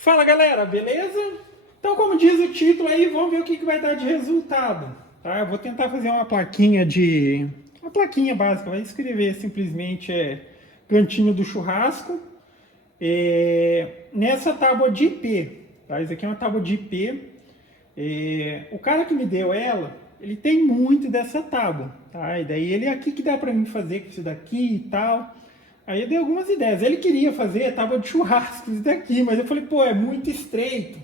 Fala galera, beleza? Então, como diz o título aí, vamos ver o que vai dar de resultado. Tá? Eu vou tentar fazer uma plaquinha uma plaquinha básica, vai escrever simplesmente cantinho do churrasco nessa tábua de IP. Tá? Isso aqui é uma tábua de IP. O cara que me deu ela, ele tem muito dessa tábua. Tá? E daí ele aqui que dá pra mim fazer com isso daqui e tal. Aí eu dei algumas ideias. Ele queria fazer tábua de churrasco isso daqui, mas eu falei, pô, é muito estreito,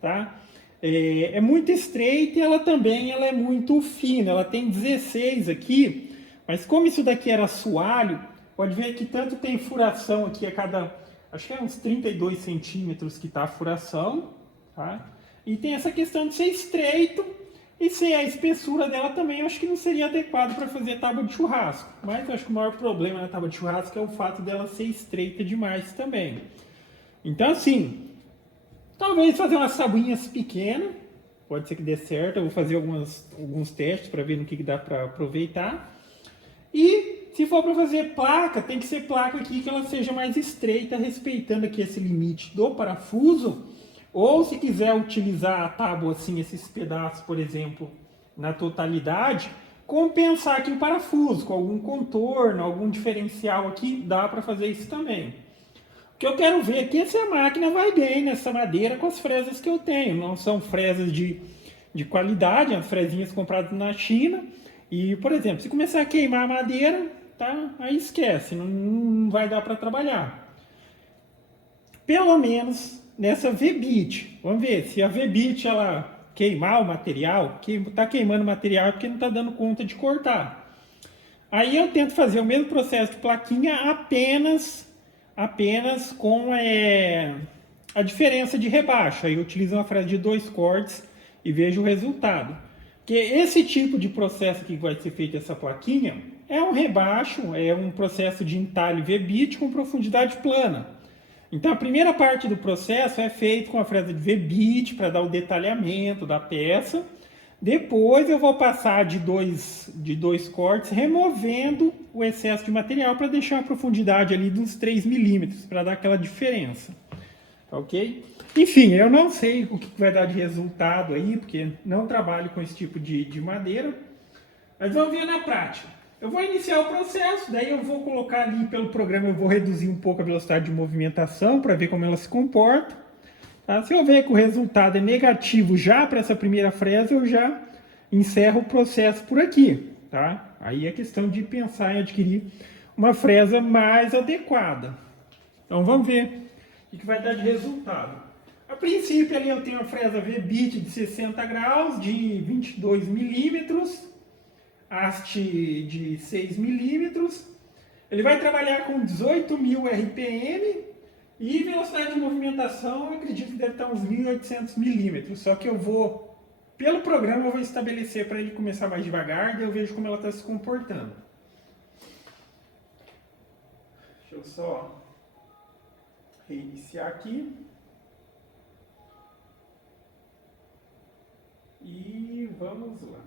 tá? É muito estreita e ela é muito fina. Ela tem 16 aqui, mas como isso daqui era assoalho, pode ver que tanto tem furação aqui a cada, acho que é uns 32 centímetros que tá a furação, tá? E tem essa questão de ser estreito e ser a espessura dela também, eu acho que não seria adequado para fazer tábua de churrasco. Mas eu acho que o maior problema na tábua de churrasco é o fato dela ser estreita demais também. Então assim, talvez fazer umas tabuinhas pequenas, pode ser que dê certo. Eu vou fazer alguns testes para ver no que dá para aproveitar. E se for para fazer placa, tem que ser placa aqui que ela seja mais estreita, respeitando aqui esse limite do parafuso. Ou se quiser utilizar a tábua assim, esses pedaços, por exemplo, na totalidade, compensar aqui o parafuso com algum contorno, algum diferencial aqui, dá para fazer isso também. O que eu quero ver aqui é se a máquina vai bem nessa madeira com as fresas que eu tenho. Não são fresas de qualidade, as fresinhas compradas na China. E, por exemplo, se começar a queimar a madeira, tá? Aí esquece, não vai dar para trabalhar. Pelo menos nessa V-Bit. Vamos ver se a V-Bit ela queimar o material, está queimando o material porque não está dando conta de cortar. Aí eu tento fazer o mesmo processo de plaquinha apenas com a diferença de rebaixo. Aí eu utilizo uma fresa de 2 cortes e vejo o resultado. Porque esse tipo de processo que vai ser feito essa plaquinha é um rebaixo, é um processo de entalhe V-Bit com profundidade plana. Então a primeira parte do processo é feito com a fresa de V-Bit para dar o detalhamento da peça. Depois eu vou passar de dois cortes, removendo o excesso de material para deixar a profundidade ali dos 3 milímetros, para dar aquela diferença. Ok? Enfim, eu não sei o que vai dar de resultado aí, porque não trabalho com esse tipo de madeira. Mas vamos ver na prática. Eu vou iniciar o processo, daí eu vou colocar ali pelo programa, eu vou reduzir um pouco a velocidade de movimentação para ver como ela se comporta. Tá? Se eu ver que o resultado é negativo já para essa primeira fresa, eu já encerro o processo por aqui. Tá? Aí é questão de pensar em adquirir uma fresa mais adequada. Então vamos ver o que vai dar de resultado. A princípio ali eu tenho a fresa V-Bit de 60 graus, de 22 milímetros, haste de 6 milímetros. Ele vai trabalhar com 18.000 RPM e velocidade de movimentação, eu acredito que deve estar uns 1.800 milímetros. Só que pelo programa, eu vou estabelecer para ele começar mais devagar e eu vejo como ela está se comportando. Deixa eu só reiniciar aqui. E vamos lá.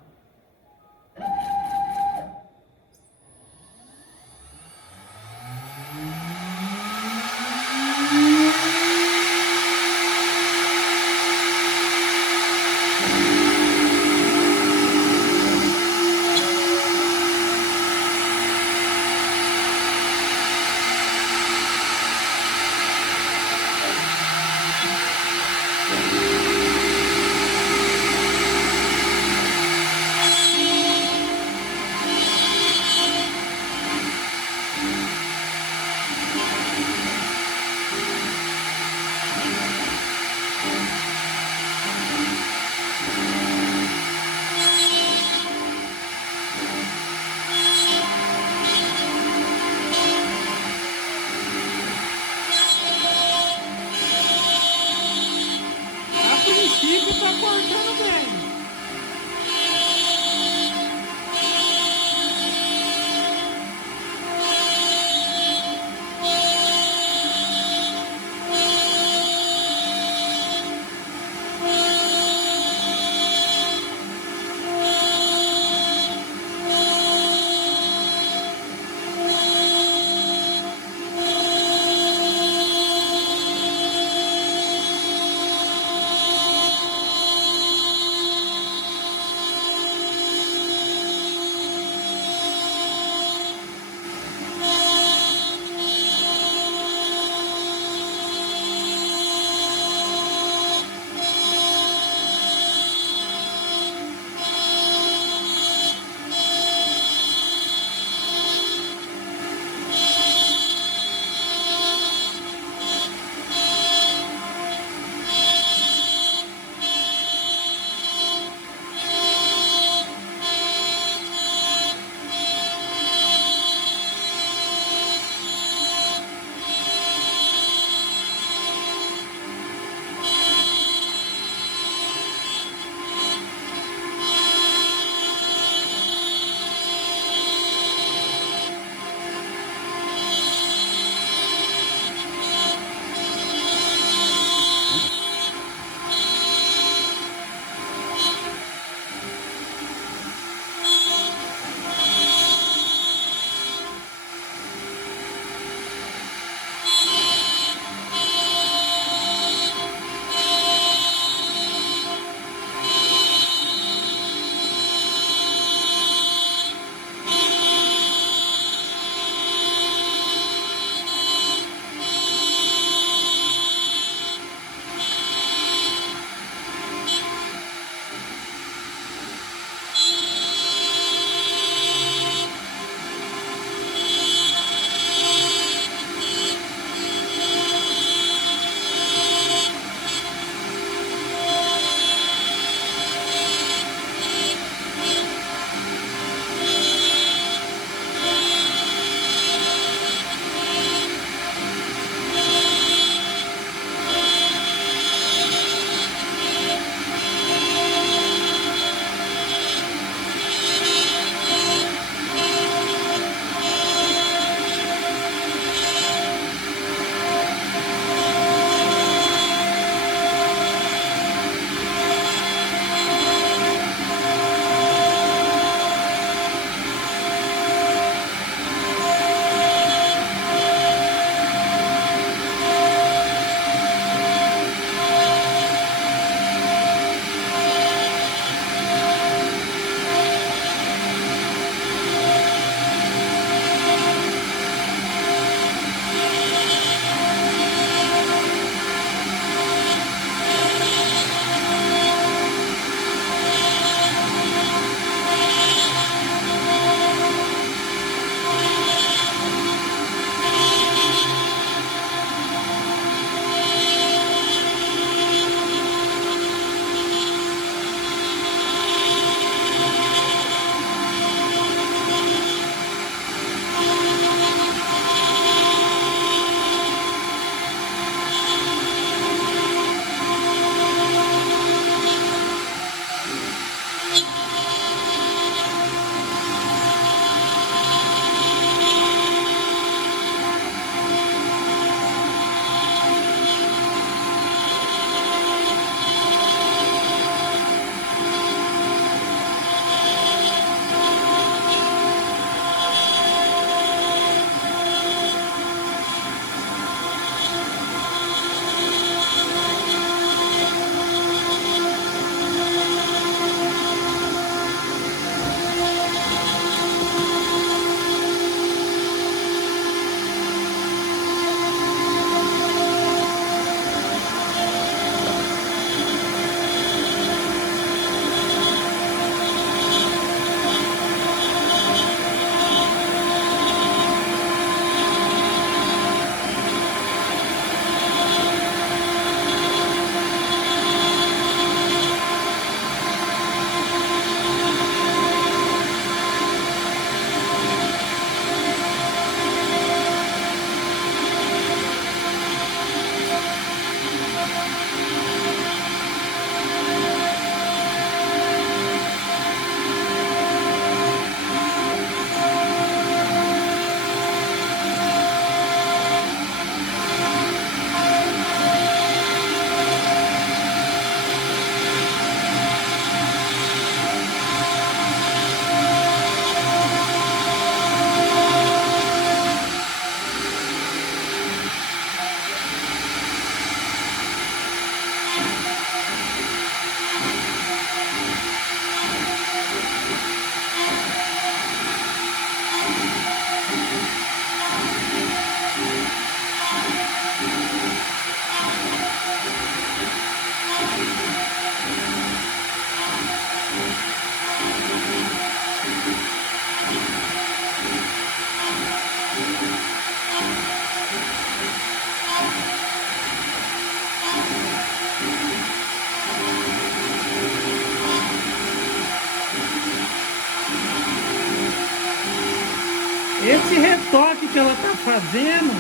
que ela está fazendo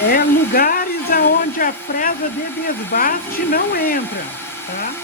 é lugares aonde a fresa de desbaste não entra, tá?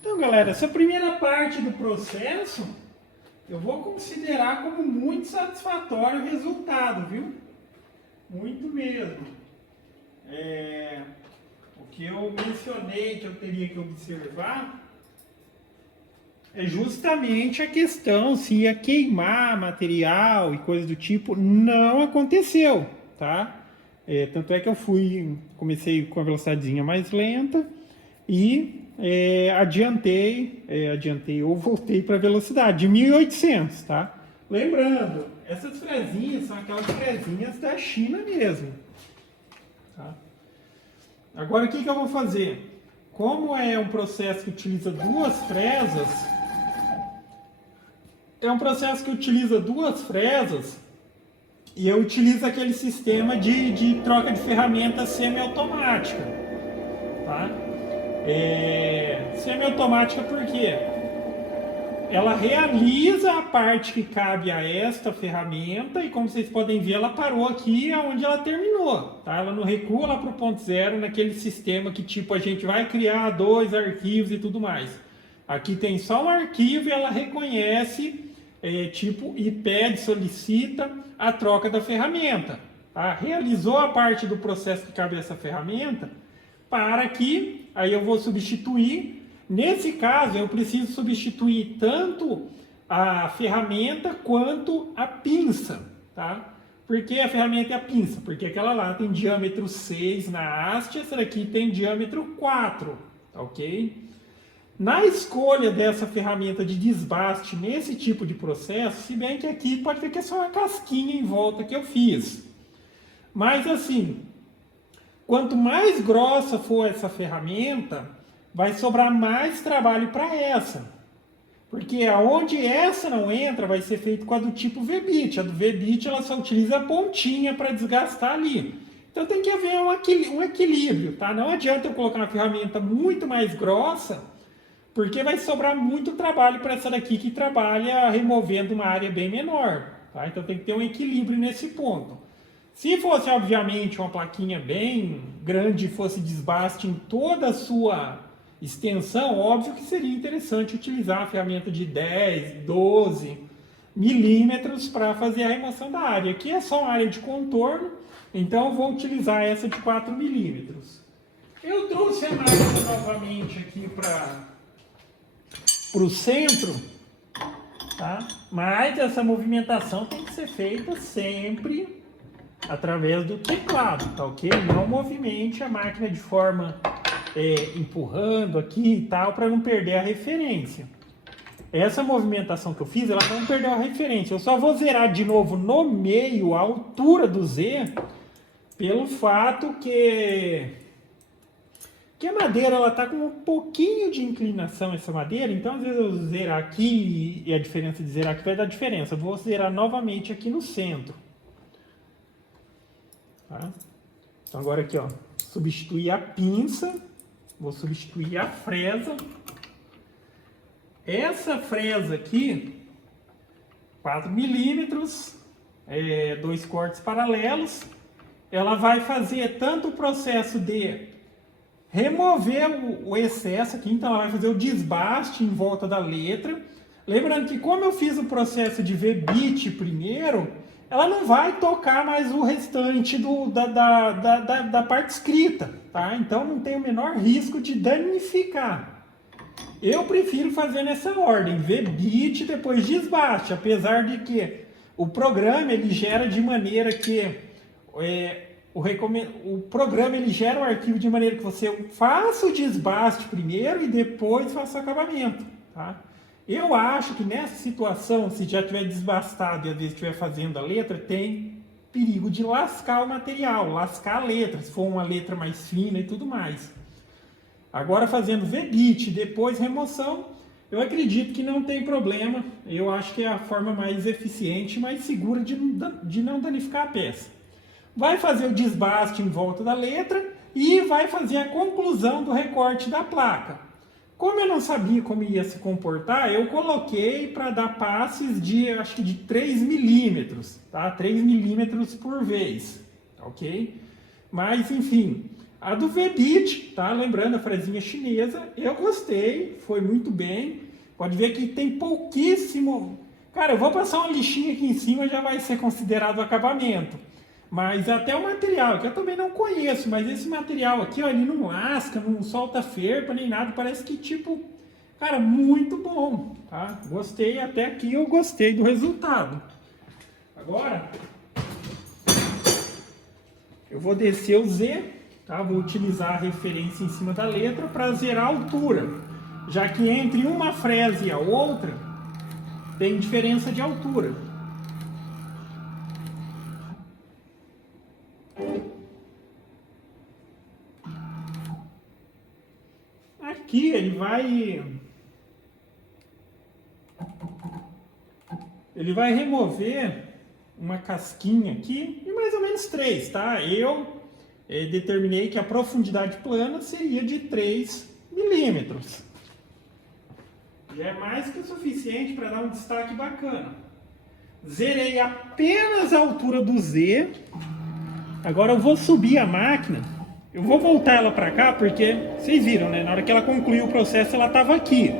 Então, galera, essa primeira parte do processo eu vou considerar como muito satisfatório o resultado, viu? Muito mesmo. O que eu mencionei que eu teria que observar é justamente a questão se ia queimar material e coisa do tipo. Não aconteceu, tá? Tanto é que eu comecei com a velocidadezinha mais lenta e adiantei ou voltei para a velocidade de 1800, tá? Lembrando, essas fresinhas são aquelas fresinhas da China mesmo, tá? Agora o que eu vou fazer? Como é um processo que utiliza duas fresas, E eu utilizo aquele sistema de troca de ferramentas semiautomática, tá? Semiautomática por quê? Ela realiza a parte que cabe a esta ferramenta e, como vocês podem ver, ela parou aqui onde ela terminou, tá? Ela não recua lá para o ponto zero naquele sistema que tipo a gente vai criar 2 arquivos e tudo mais. Aqui tem só um arquivo e ela reconhece, e pede, solicita a troca da ferramenta, tá? Realizou a parte do processo que cabe a essa ferramenta, para que aí eu vou substituir. Nesse caso, eu preciso substituir tanto a ferramenta quanto a pinça, tá? Por que a ferramenta e a pinça? Porque aquela lá tem diâmetro 6 na haste, essa daqui tem diâmetro 4, tá ok? Na escolha dessa ferramenta de desbaste nesse tipo de processo, se bem que aqui pode ver que é só uma casquinha em volta que eu fiz. Mas assim, quanto mais grossa for essa ferramenta, vai sobrar mais trabalho para essa. Porque aonde essa não entra, vai ser feito com a do tipo V-bit. A do V-bit ela só utiliza a pontinha para desgastar ali. Então tem que haver um equilíbrio, tá? Não adianta eu colocar uma ferramenta muito mais grossa, porque vai sobrar muito trabalho para essa daqui que trabalha removendo uma área bem menor, tá? Então tem que ter um equilíbrio nesse ponto. Se fosse, obviamente, uma plaquinha bem grande e fosse desbaste em toda a sua extensão, óbvio que seria interessante utilizar a ferramenta de 10, 12 milímetros para fazer a remoção da área. Aqui é só uma área de contorno, então eu vou utilizar essa de 4 milímetros. Eu trouxe a máquina novamente aqui para o centro, tá? Mas essa movimentação tem que ser feita sempre através do teclado, tá ok? Não movimente a máquina de forma empurrando aqui e tal, para não perder a referência. Essa movimentação que eu fiz, ela não perdeu a referência. Eu só vou zerar de novo no meio, a altura do Z, pelo fato que a madeira ela tá com um pouquinho de inclinação, essa madeira, então às vezes eu zerar aqui e a diferença de zerar aqui vai dar diferença. Eu vou zerar novamente aqui no centro. Tá? Então agora aqui, ó, substituir a pinça, vou substituir a fresa. Essa fresa aqui, 4 milímetros, 2 cortes paralelos, ela vai fazer tanto o processo de remover o excesso aqui, então ela vai fazer o desbaste em volta da letra. Lembrando que como eu fiz o processo de V-bit primeiro, ela não vai tocar mais o restante da parte escrita, tá? Então não tem o menor risco de danificar. Eu prefiro fazer nessa ordem, V-bit depois desbaste, apesar de que o programa ele gera de maneira que o programa ele gera o arquivo de maneira que você faça o desbaste primeiro e depois faça o acabamento, tá? Eu acho que nessa situação, se já tiver desbastado e às vezes estiver fazendo a letra, tem perigo de lascar o material, lascar a letra, se for uma letra mais fina e tudo mais. Agora fazendo V-bit, depois remoção, eu acredito que não tem problema. Eu acho que é a forma mais eficiente e mais segura de não danificar a peça. Vai fazer o desbaste em volta da letra e vai fazer a conclusão do recorte da placa. Como eu não sabia como ia se comportar, eu coloquei para dar passes de, acho que de 3 milímetros, tá? 3 milímetros por vez, ok? Mas, enfim, a do V-bit, tá? Lembrando a fresinha chinesa, eu gostei, foi muito bem. Pode ver que tem pouquíssimo... Cara, eu vou passar uma lixinha aqui em cima, já vai ser considerado acabamento. Mas até o material, que eu também não conheço, mas esse material aqui, ó, ele não lasca, não solta ferpa nem nada, parece que tipo, cara, muito bom, tá? Gostei, até aqui eu gostei do resultado. Agora, eu vou descer o Z, tá? Vou utilizar a referência em cima da letra para zerar a altura, já que entre uma fresa e a outra tem diferença de altura. Aqui ele vai remover uma casquinha aqui e mais ou menos 3, tá? Eu determinei que a profundidade plana seria de 3 milímetros. Já é mais que o suficiente para dar um destaque bacana. Zerei apenas a altura do Z. Agora eu vou subir a máquina. Eu vou voltar ela para cá porque vocês viram, né? Na hora que ela concluiu o processo ela estava aqui.